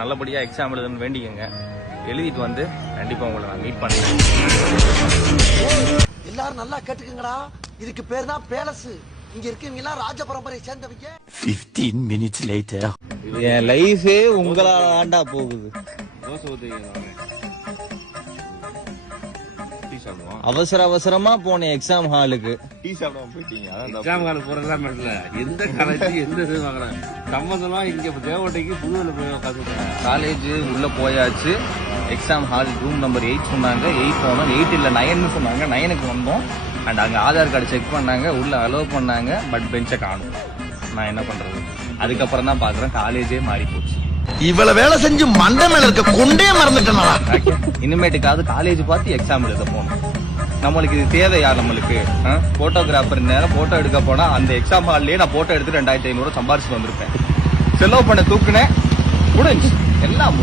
நல்லபடியாக எக்ஸாம் எழுதுன்னு வேண்டிக்கங்க. எழுதிட்டு வந்து கண்டிப்பாக உங்களை நான் மீட் பண்ணுறேன். எல்லாரும் நல்லா கேட்டுக்கங்கடா. இதுக்கு பேர் தான் பேலஸ். இங்க இருக்கவங்க எல்லாம் ராஜ பரம்பரையை சேர்ந்தவங்க. 15 minutes later. என் லைஃபே உங்களால ஆண்டா போகுது. அவசர அவசரமா போனேன் எக்ஸாம் ஹாலுக்கு. டீ சாப்பிடாம போயிட்டீங்க. எக்ஸாம் ஹால் போறதெல்லாம் இல்ல. எந்த காலேஜ் எந்த இது வாங்கலாம் சம்மந்தமா இங்க தேவட்டைக்கு புதுவில போய் உட்காந்துருக்கேன். காலேஜ் உள்ள போயாச்சு. எக்ஸாம் ஹால் ரூம் நம்பர் 8 சொன்னாங்க. 8 போனோம். 8 இல்ல 9 சொன்னாங்க. 9க்கு வந்தோம். அண்ட் அங்க ஆதார் கார்டு செக் பண்ணாங்க. உள்ள அலோவ் பண்ணாங்க. பட் பெஞ்சை காணும். நான் என்ன பண்றது? அதுக்கப்புறம் தான் பாக்குறேன் காலேஜே மாறி போச்சு. இவ்வளவு வேலை செஞ்சு மண்டை மேல இருக்க கொண்டே மறந்துட்டேனா? இனிமேட்டுக்காவது காலேஜ் பார்த்து எக்ஸாம் எழுத போகணும். நம்மளுக்கு இது தேவையா? நம்மளுக்கு போட்டோகிராஃபர் நேரம் போட்டோ எடுக்க போனா அந்த எக்ஸாம் ஹால்லயே நான் போட்டோ எடுத்து 2500 சம்பாரிச்சு வந்திருப்பேன். செலவு பண்ண தூக்குனேன் முடிஞ்சு எல்லாம்